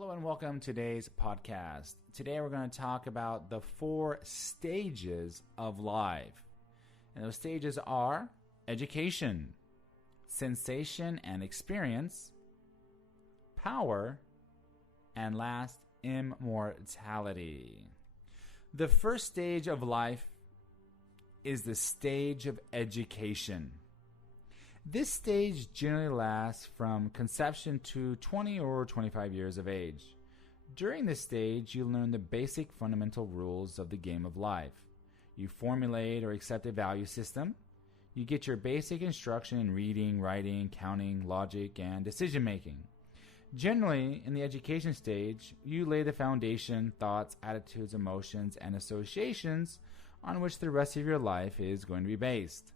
Hello and welcome to today's podcast. Today we're going to talk about the 4 stages of life. And those stages are education, sensation and experience, power, and last, immortality. The first stage of life is the stage of education. This stage generally lasts from conception to 20 or 25 years of age. During this stage, you learn the basic fundamental rules of the game of life. You formulate or accept a value system. You get your basic instruction in reading, writing, counting, logic, and decision making. Generally, in the education stage, you lay the foundation, thoughts, attitudes, emotions, and associations on which the rest of your life is going to be based.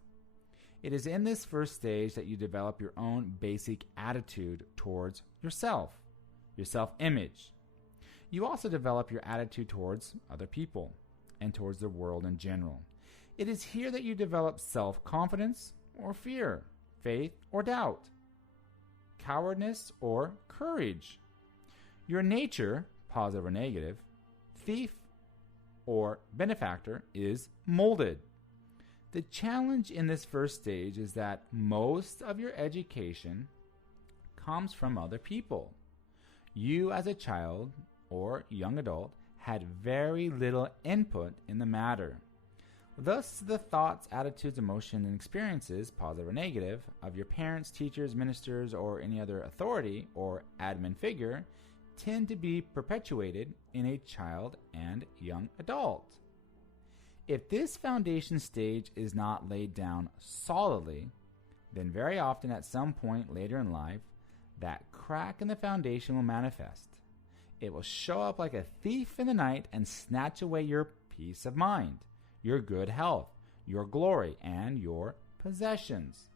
It is in this first stage that you develop your own basic attitude towards yourself, your self-image. You also develop your attitude towards other people and towards the world in general. It is here that you develop self-confidence or fear, faith or doubt, cowardness or courage. Your nature, positive or negative, thief or benefactor, is molded. The challenge in this first stage is that most of your education comes from other people. You as a child or young adult had very little input in the matter. Thus, the thoughts, attitudes, emotions, and experiences, positive or negative, of your parents, teachers, ministers, or any other authority or admin figure tend to be perpetuated in a child and young adult. If this foundation stage is not laid down solidly, then very often at some point later in life, that crack in the foundation will manifest. It will show up like a thief in the night and snatch away your peace of mind, your good health, your glory, and your possessions.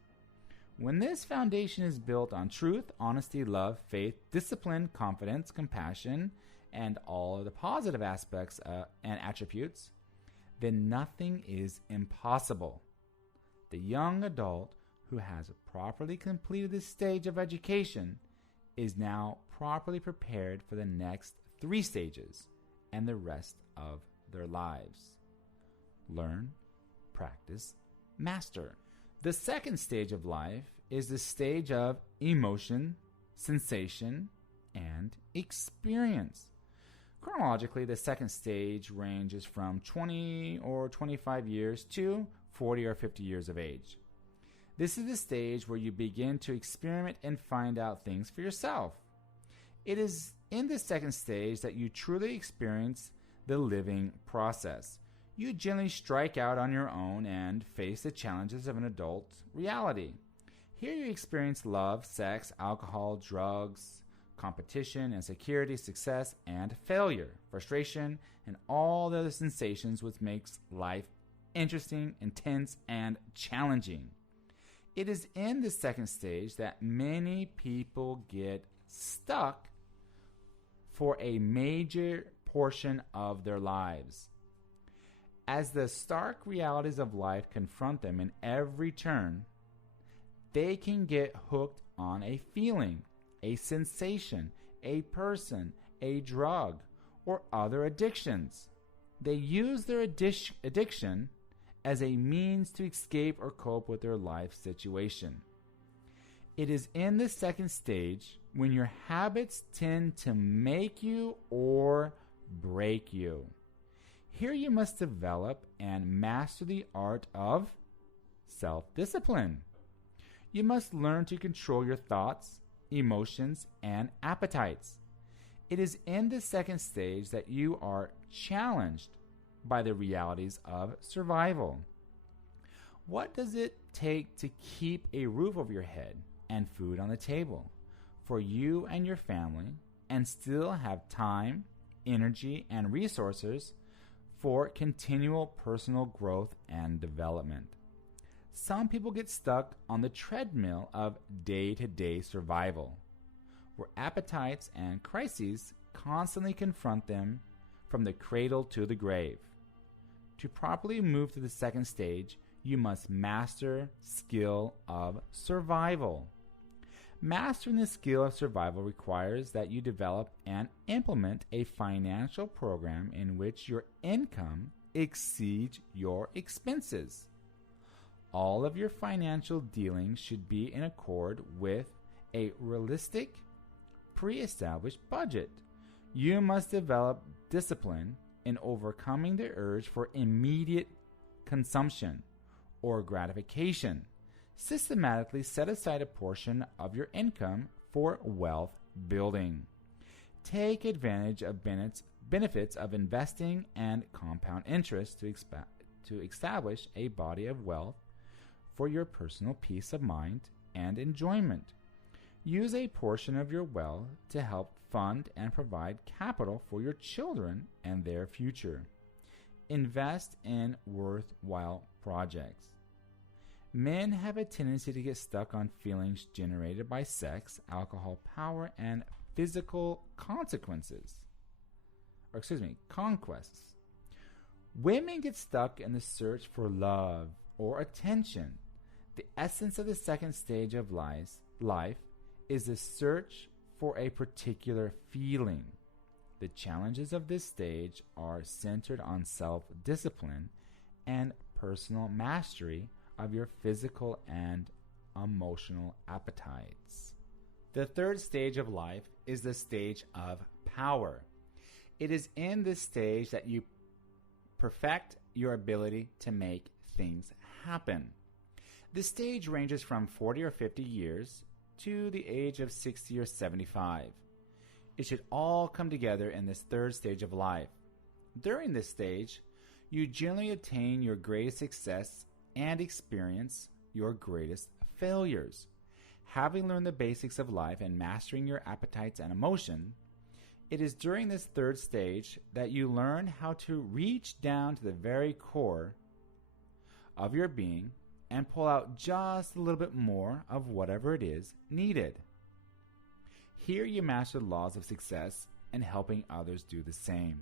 When this foundation is built on truth, honesty, love, faith, discipline, confidence, compassion, and all of the positive aspects and attributes, then nothing is impossible. The young adult who has properly completed this stage of education is now properly prepared for the next 3 stages and the rest of their lives. Learn, practice, master. The second stage of life is the stage of emotion, sensation, and experience. Chronologically, the second stage ranges from 20 or 25 years to 40 or 50 years of age. This is the stage where you begin to experiment and find out things for yourself. It is in this second stage that you truly experience the living process. You generally strike out on your own and face the challenges of an adult reality. Here you experience love, sex, alcohol, drugs, competition, insecurity, success, and failure, frustration, and all the other sensations which makes life interesting, intense, and challenging. It is in this second stage that many people get stuck for a major portion of their lives. As the stark realities of life confront them in every turn, they can get hooked on a feeling, a sensation, a person, a drug, or other addictions. They use their addiction as a means to escape or cope with their life situation. It is in this second stage when your habits tend to make you or break you. Here you must develop and master the art of self-discipline. You must learn to control your thoughts, emotions, and appetites. It is in this second stage that you are challenged by the realities of survival. What does it take to keep a roof over your head and food on the table for you and your family and still have time, energy, and resources for continual personal growth and development? Some people get stuck on the treadmill of day-to-day survival, where appetites and crises constantly confront them from the cradle to the grave. To properly move to the second stage, you must master skill of survival. Mastering the skill of survival requires that you develop and implement a financial program in which your income exceeds your expenses. All of your financial dealings should be in accord with a realistic, pre-established budget. You must develop discipline in overcoming the urge for immediate consumption or gratification. Systematically set aside a portion of your income for wealth building. Take advantage of benefits of investing and compound interest to establish a body of wealth for your personal peace of mind and enjoyment. Use a portion of your wealth to help fund and provide capital for your children and their future. Invest in worthwhile projects. Men have a tendency to get stuck on feelings generated by sex, alcohol, power, and physical conquests. Women get stuck in the search for love or attention. The essence of the second stage of life is the search for a particular feeling. The challenges of this stage are centered on self-discipline and personal mastery of your physical and emotional appetites. The third stage of life is the stage of power. It is in this stage that you perfect your ability to make things happen. This stage ranges from 40 or 50 years to the age of 60 or 75. It should all come together in this third stage of life. During this stage, you generally attain your greatest success and experience your greatest failures. Having learned the basics of life and mastering your appetites and emotion, it is during this third stage that you learn how to reach down to the very core of your being and pull out just a little bit more of whatever it is needed. Here you master the laws of success and helping others do the same.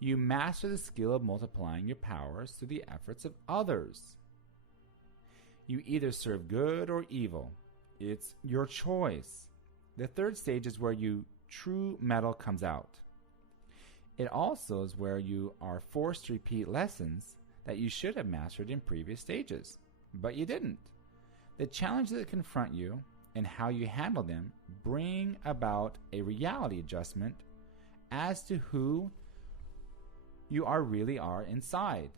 You master the skill of multiplying your powers through the efforts of others. You either serve good or evil. It's your choice. The third stage is where your true mettle comes out. It also is where you are forced to repeat lessons that you should have mastered in previous stages, but you didn't. The challenges that confront you and how you handle them bring about a reality adjustment as to who you really are inside.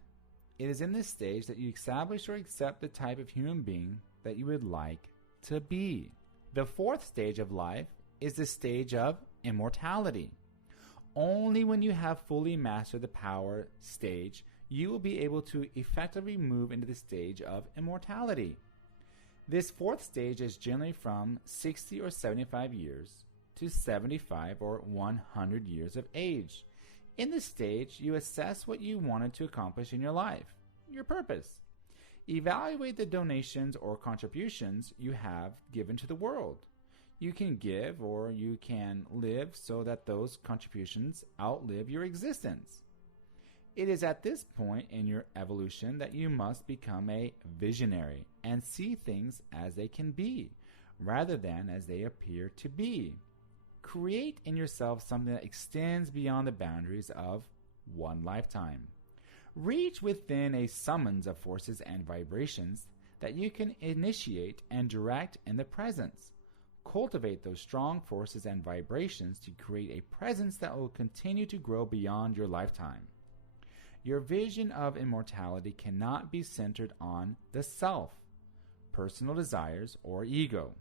It is in this stage that you establish or accept the type of human being that you would like to be. The fourth stage of life is the stage of immortality. Only when you have fully mastered the power stage, you will be able to effectively move into the stage of immortality. This fourth stage is generally from 60 or 75 years to 75 or 100 years of age. In this stage, you assess what you wanted to accomplish in your life, your purpose. Evaluate the donations or contributions you have given to the world. You can give or you can live so that those contributions outlive your existence. It is at this point in your evolution that you must become a visionary and see things as they can be, rather than as they appear to be. Create in yourself something that extends beyond the boundaries of one lifetime. Reach within a summons of forces and vibrations that you can initiate and direct in the presence. Cultivate those strong forces and vibrations to create a presence that will continue to grow beyond your lifetime. Your vision of immortality cannot be centered on the self, personal desires, or ego.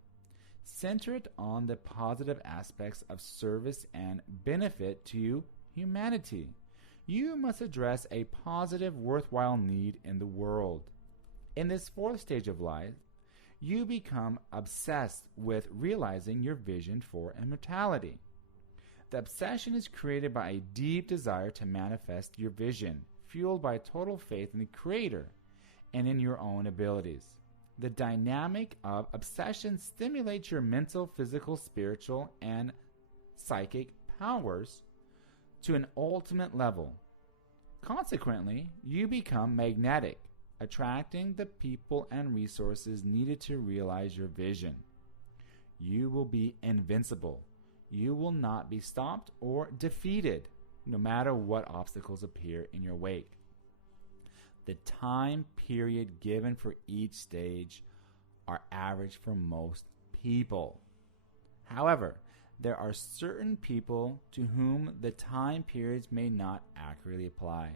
Center it on the positive aspects of service and benefit to humanity. You must address a positive, worthwhile need in the world. In this fourth stage of life, you become obsessed with realizing your vision for immortality. The obsession is created by a deep desire to manifest your vision, fueled by total faith in the Creator and in your own abilities. The dynamic of obsession stimulates your mental, physical, spiritual, and psychic powers to an ultimate level. Consequently, you become magnetic, attracting the people and resources needed to realize your vision. you will be invincible. You will not be stopped or defeated, no matter what obstacles appear in your wake. The time period given for each stage are average for most people. However, there are certain people to whom the time periods may not accurately apply.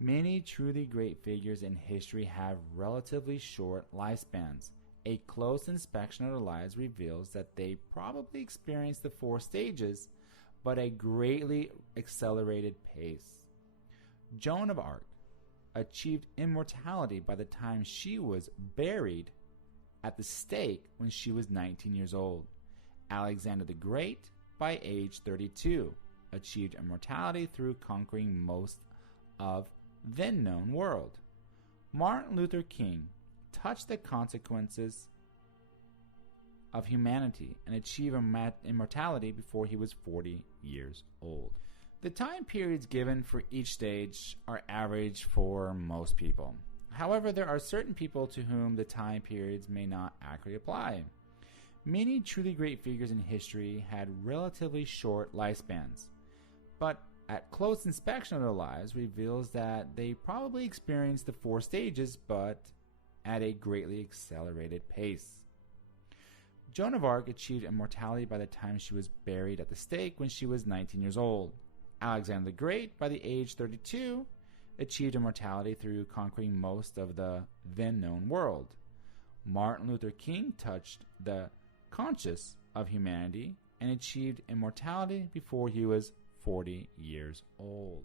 Many truly great figures in history have relatively short lifespans. A close inspection of their lives reveals that they probably experienced the 4 stages, but at a greatly accelerated pace. Joan of Arc achieved immortality by the time she was buried at the stake when she was 19 years old. Alexander the Great, by age 32, achieved immortality through conquering most of then-known world. Martin Luther King touched the consequences of humanity and achieved immortality before he was 40 years old. The time periods given for each stage are average for most people. However, there are certain people to whom the time periods may not accurately apply. Many truly great figures in history had relatively short lifespans, but at close inspection of their lives reveals that they probably experienced the 4 stages, but at a greatly accelerated pace. Joan of Arc achieved immortality by the time she was buried at the stake when she was 19 years old. Alexander the Great, by the age 32, achieved immortality through conquering most of the then-known world. Martin Luther King touched the conscience of humanity and achieved immortality before he was 40 years old.